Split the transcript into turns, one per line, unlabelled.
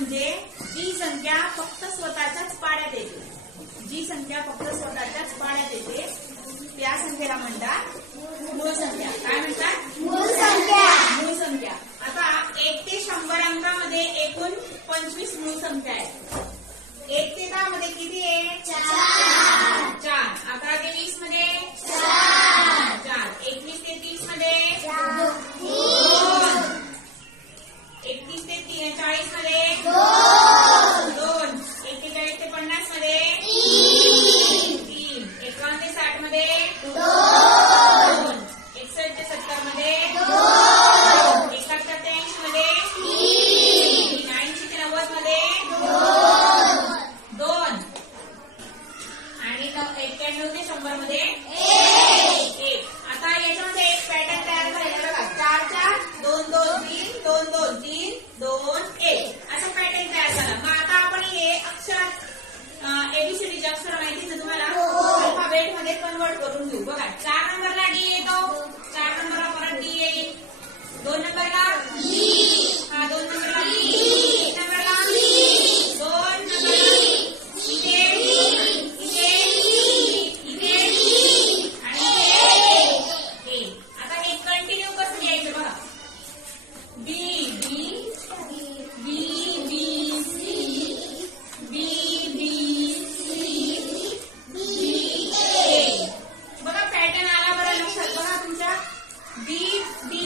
म्हणजे जी संख्या फक्त स्वतःच्याच पाण्यात येते. जी संख्या फक्त स्वतःच्याच पाड्यात येते त्या संख्येला म्हणतात मूळ संख्या. काय म्हणतात?
मूळ संख्या.
मूळ संख्या. आता एक ते शंभर अंकामध्ये एकूण पंचवीस मूळ संख्या आहेत. एक ते दहा मध्ये किती आहे?
चार.
एक्क्याण्णव ते शंभरमध्ये beads, beads.